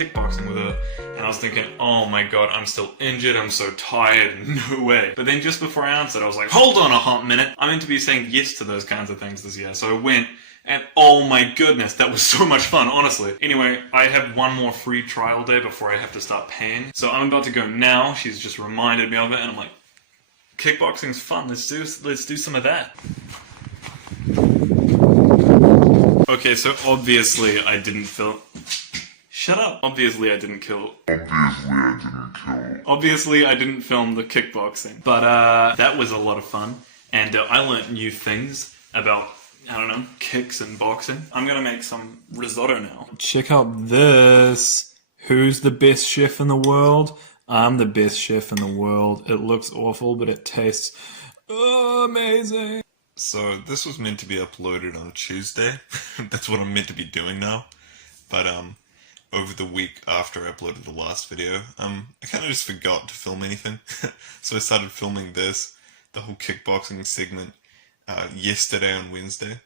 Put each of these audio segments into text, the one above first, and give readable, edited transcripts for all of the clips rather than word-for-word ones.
kickboxing with her, and I was thinking, oh my god, I'm still injured, I'm so tired, no way. But then just before I answered, I was like, hold on a hot minute, I'm meant to be saying yes to those kinds of things this year. So I went, and oh my goodness, that was so much fun, honestly. Anyway, I have one more free trial day before I have to start paying. So I'm about to go now. She's just reminded me of it, and I'm like, kickboxing's fun. Let's do some of that. Okay, so obviously I didn't film. Shut up. Obviously I didn't film the kickboxing. But that was a lot of fun, and I learnt new things about, I don't know, kicks and boxing. I'm gonna make some risotto now. Check out this. Who's the best chef in the world? I'm the best chef in the world. It looks awful, but it tastes amazing. So this was meant to be uploaded on Tuesday. That's what I'm meant to be doing now. But over the week after I uploaded the last video, I kind of just forgot to film anything. So I started filming this, the whole kickboxing segment, yesterday on Wednesday.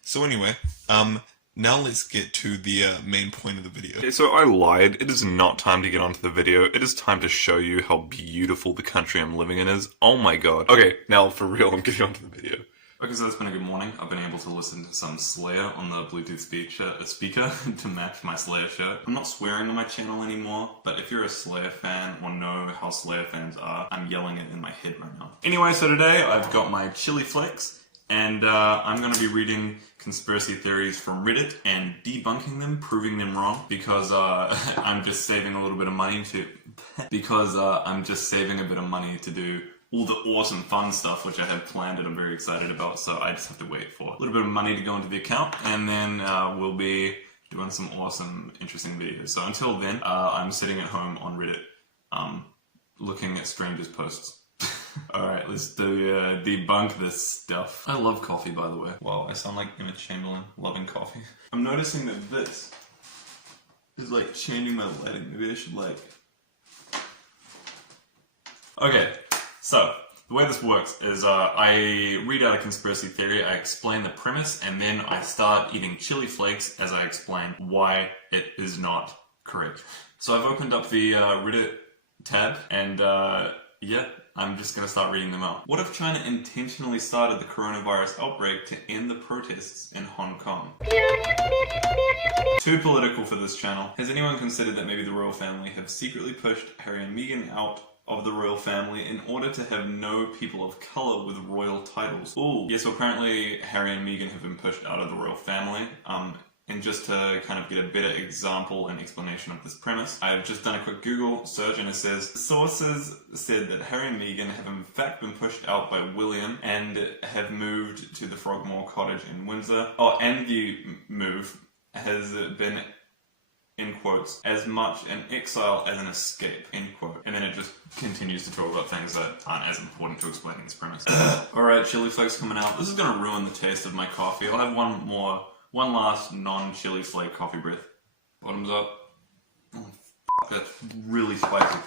So anyway, now let's get to the main point of the video. Okay, so I lied. It is not time to get onto the video. It is time to show you how beautiful the country I'm living in is. Oh my god. Okay, now for real, I'm getting onto the video. Okay, so it's been a good morning. I've been able to listen to some Slayer on the Bluetooth speaker to match my Slayer shirt. I'm not swearing on my channel anymore, but if you're a Slayer fan or know how Slayer fans are, I'm yelling it in my head right now. Anyway, so today I've got my chili flakes, and I'm going to be reading conspiracy theories from Reddit and debunking them, proving them wrong, because I'm just saving a little bit of money to... I'm just saving a bit of money to do all the awesome fun stuff which I had planned and I'm very excited about, so I just have to wait for a little bit of money to go into the account, and then we'll be doing some awesome, interesting videos. So until then, I'm sitting at home on Reddit, looking at strangers' posts. Alright, let's debunk this stuff. I love coffee, by the way. Wow, I sound like Emma Chamberlain, loving coffee. I'm noticing that this is like changing my lighting. Maybe I should like... Okay. So, the way this works is I read out a conspiracy theory, I explain the premise, and then I start eating chili flakes as I explain why it is not correct. So I've opened up the Reddit tab, and yeah, I'm just going to start reading them out. What if China intentionally started the coronavirus outbreak to end the protests in Hong Kong? Too political for this channel. Has anyone considered that maybe the royal family have secretly pushed Harry and Meghan out of the royal family in order to have no people of colour with royal titles? Ooh. Yeah, so apparently Harry and Meghan have been pushed out of the royal family. And just to kind of get a better example and explanation of this premise, I've just done a quick Google search and it says, sources said that Harry and Meghan have in fact been pushed out by William and have moved to the Frogmore Cottage in Windsor. Oh, and the move has been, in quotes, as much an exile as an escape, end quote. And then it just continues to talk about things that aren't as important to explaining this premise. Alright, chili flakes coming out. This is gonna ruin the taste of my coffee. I'll have one last non-chili flake coffee breath. Bottoms up. Oh, that's really spicy.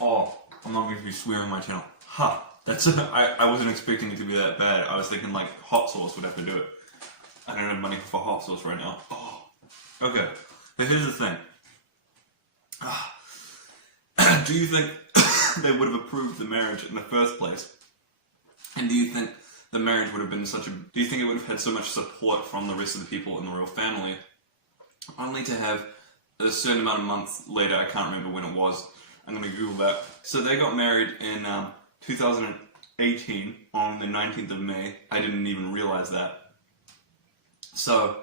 Oh, I'm not going to be swearing on my channel. Ha! That's I wasn't expecting it to be that bad. I was thinking like hot sauce would have to do it. I don't have money for hot sauce right now. Oh. Okay. But here's the thing. Do you think they would have approved the marriage in the first place? And do you think the marriage would have been do you think it would have had so much support from the rest of the people in the royal family, only to have a certain amount of months later, I can't remember when it was, I'm going to Google that. So they got married in 2018 on the 19th of May. I didn't even realize that. So,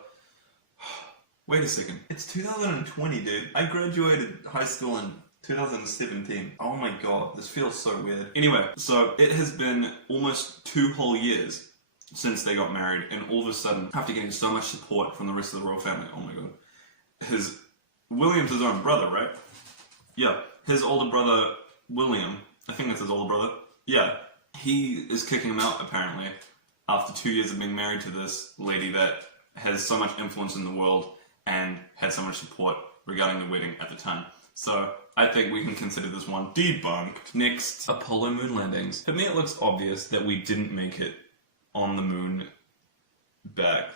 wait a second. It's 2020, dude. I graduated high school in 2017. Oh my god, this feels so weird. Anyway, so it has been almost 2 whole years since they got married, and all of a sudden, after getting so much support from the rest of the royal family, oh my god. William's his own brother, right? Yeah, his older brother, William, I think that's his older brother. Yeah, he is kicking him out, apparently, after 2 years of being married to this lady that has so much influence in the world and had so much support regarding the wedding at the time. So, I think we can consider this one debunked. Next, Apollo moon landings. To me it looks obvious that we didn't make it on the moon back.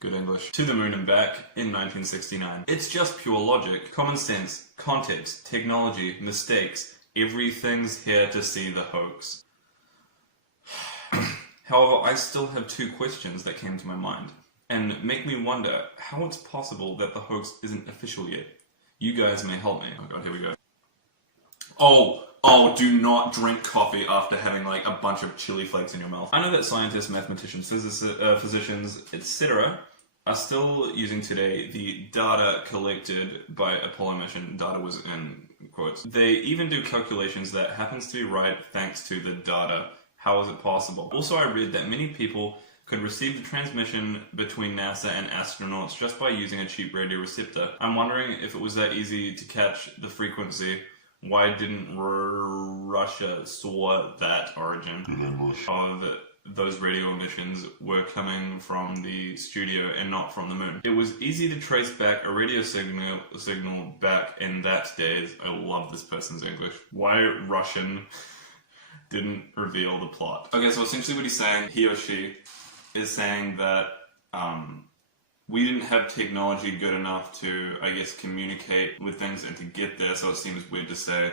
Good English. To the moon and back in 1969. It's just pure logic, common sense, context, technology, mistakes. Everything's here to see the hoax. However, I still have two questions that came to my mind and make me wonder how it's possible that the hoax isn't official yet. You guys may help me. Oh god, here we go. Oh, do not drink coffee after having like a bunch of chili flakes in your mouth. I know that scientists, mathematicians, physicians, etc. are still using today the data collected by Apollo mission. Data was in quotes. They even do calculations that happens to be right thanks to the data. How is it possible? Also, I read that many people could receive the transmission between NASA and astronauts just by using a cheap radio receptor. I'm wondering if it was that easy to catch the frequency. Why didn't Russia saw that origin of those radio emissions were coming from the studio and not from the moon? It was easy to trace back a radio signal back in that days. I love this person's English. Why Russian didn't reveal the plot. Okay, so essentially what he's saying, he or she, is saying that we didn't have technology good enough to, I guess, communicate with things and to get there, so it seems weird to say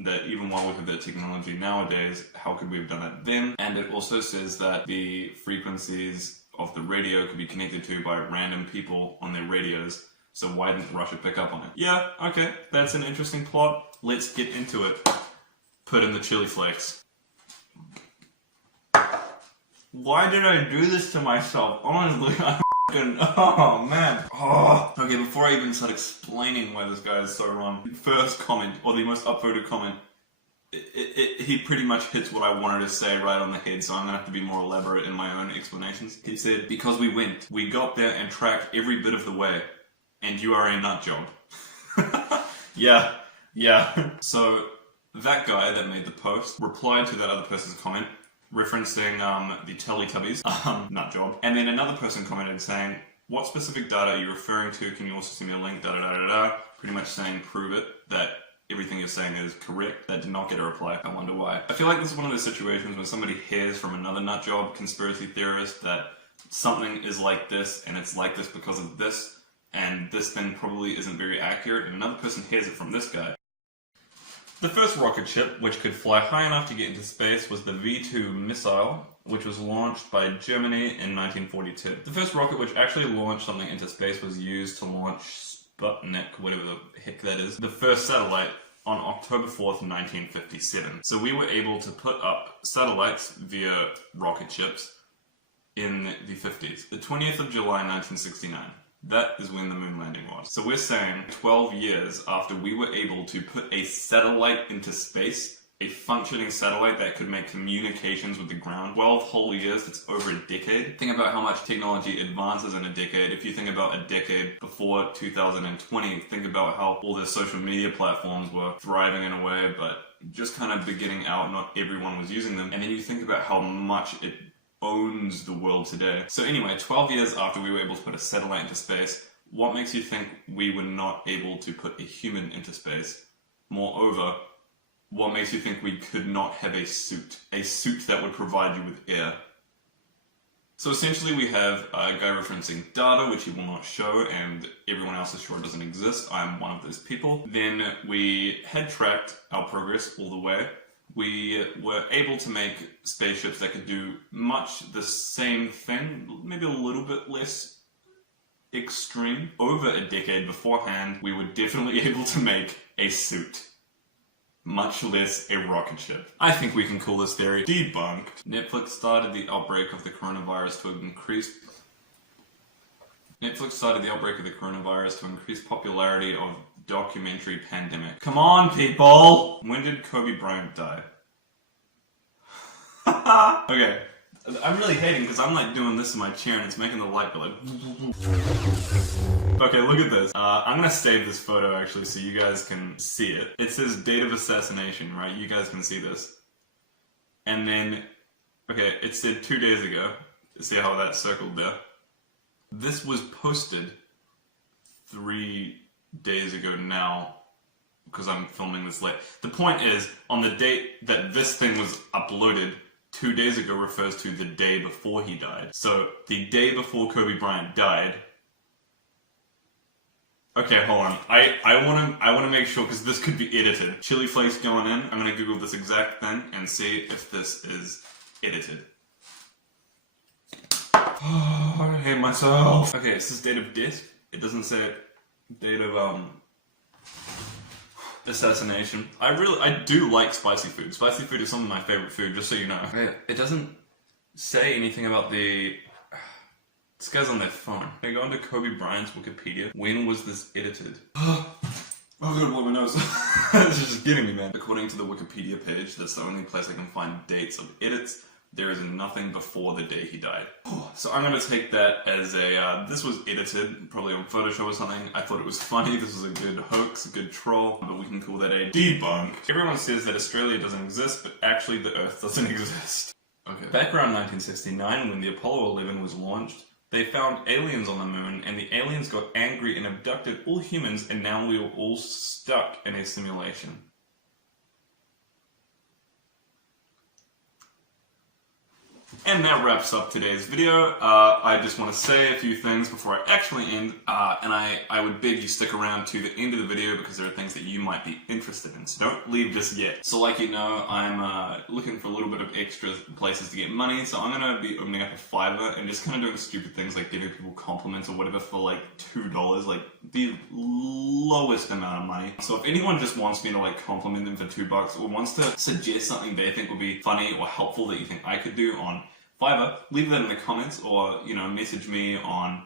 that even while we have that technology nowadays, how could we have done it then? And it also says that the frequencies of the radio could be connected to by random people on their radios, so why didn't Russia pick up on it? Yeah, okay, that's an interesting plot. Let's get into it. Put in the chili flakes. Why did I do this to myself? Honestly, oh man. Oh. Okay, before I even start explaining why this guy is so wrong, first comment, or the most upvoted comment, he pretty much hits what I wanted to say right on the head, so I'm gonna have to be more elaborate in my own explanations. He said, because we got there and tracked every bit of the way, and you are a nut job. Yeah. So, that guy that made the post replied to that other person's comment, referencing the Teletubbies, nut job. And then another person commented saying, what specific data are you referring to? Can you also send me a link? Pretty much saying, prove it, that everything you're saying is correct. That did not get a reply. I wonder why. I feel like this is one of those situations when somebody hears from another nut job conspiracy theorist that something is like this, and it's like this because of this, and this thing probably isn't very accurate, and another person hears it from this guy. The first rocket ship, which could fly high enough to get into space, was the V2 missile, which was launched by Germany in 1942. The first rocket which actually launched something into space was used to launch Sputnik, whatever the heck that is, the first satellite, on October 4th, 1957. So we were able to put up satellites via rocket ships in the 50s. The 20th of July, 1969. That is when the moon landing was. So we're saying 12 years after we were able to put a satellite into space, a functioning satellite that could make communications with the ground, 12 whole years, that's over a decade. Think about how much technology advances in a decade. If you think about a decade before 2020, think about how all the social media platforms were thriving in a way, but just kind of beginning out, not everyone was using them. And then you think about how much it owns the world today. So anyway, 12 years after we were able to put a satellite into space, what makes you think we were not able to put a human into space? Moreover, what makes you think we could not have a suit that would provide you with air? So essentially we have a guy referencing data, which he will not show, and everyone else is sure it doesn't exist. I'm one of those people. Then we had tracked our progress all the way. We were able to make spaceships that could do much the same thing, maybe a little bit less extreme. Over a decade beforehand, we were definitely able to make a suit, much less a rocket ship. I think we can call this theory debunked. Netflix started the outbreak of the coronavirus to increase popularity of documentary pandemic. Come on, people! When did Kobe Bryant die? Okay, I'm really hating because I'm like doing this in my chair and it's making the light go like... Okay, look at this. I'm gonna save this photo actually so you guys can see it. It says date of assassination, right? You guys can see this. And then, okay, it said 2 days ago. See how that circled there? This was posted 3 days ago now, because I'm filming this late. The point is, on the date that this thing was uploaded, 2 days ago refers to the day before he died. So the day before Kobe Bryant died. Okay, hold on. I wanna make sure, because this could be edited. Chili flakes going in. I'm gonna Google this exact thing and see if this is edited. Oh, I hate myself. Okay, it says date of death. It doesn't say date of assassination. I do like spicy food. Spicy food is some of my favorite food, just so you know. Okay, it doesn't say anything about the... This guy's on their phone. I go into Kobe Bryant's Wikipedia. When was this edited? Oh god, blow my nose. This is just getting me, man. According to the Wikipedia page, that's the only place I can find dates of edits. There is nothing before the day he died. So I'm gonna take that as a, this was edited, probably on Photoshop or something. I thought it was funny, this was a good hoax, a good troll, but we can call that a debunk. Everyone says that Australia doesn't exist, but actually the Earth doesn't exist. Okay. Back around 1969, when the Apollo 11 was launched, they found aliens on the moon, and the aliens got angry and abducted all humans, and now we are all stuck in a simulation. And that wraps up today's video. I just want to say a few things before I actually end, and I would beg you stick around to the end of the video because there are things that you might be interested in, so don't leave just yet. So like you know, I'm looking for a little bit of extra places to get money, so I'm going to be opening up a Fiverr and just kind of doing stupid things like giving people compliments or whatever for like $2, like the lowest amount of money. So if anyone just wants me to like compliment them for $2 or wants to suggest something they think would be funny or helpful that you think I could do on Fiverr, leave that in the comments, or you know, message me on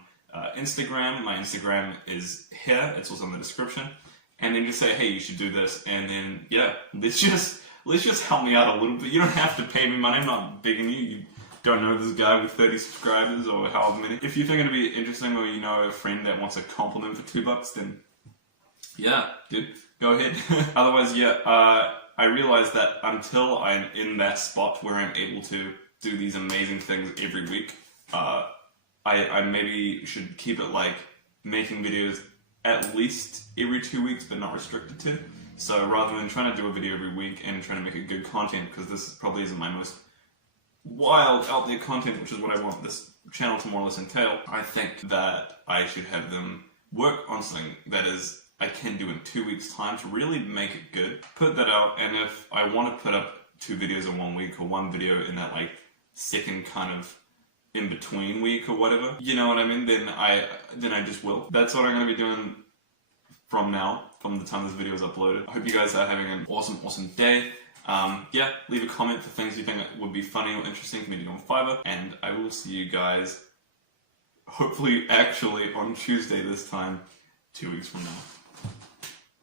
Instagram. My Instagram is here, it's also in the description, and then just say, hey, you should do this, and then yeah, let's just help me out a little bit. You don't have to pay me money, I'm not begging you. You don't know this guy with 30 subscribers or however many. If you think it'd be interesting, or you know a friend that wants a compliment for $2, then yeah, dude, go ahead. Otherwise, yeah, I realize that until I'm in that spot where I'm able to do these amazing things every week, I maybe should keep it like making videos at least every 2 weeks, but not restricted to. So rather than trying to do a video every week and trying to make it good content, because this probably isn't my most wild out there content, which is what I want this channel to more or less entail, I think that I should have them work on something that is I can do in 2 weeks time to really make it good, put that out, and if I want to put up 2 videos in 1 week or 1 video in that like second kind of in between week or whatever, you know what I mean, then I just will. That's what I'm going to be doing from now, from the time this video is uploaded. I hope you guys are having an awesome day. Yeah, leave a comment for things you think would be funny or interesting for me to do on Fiverr, and I will see you guys hopefully actually on Tuesday this time, 2 weeks from now.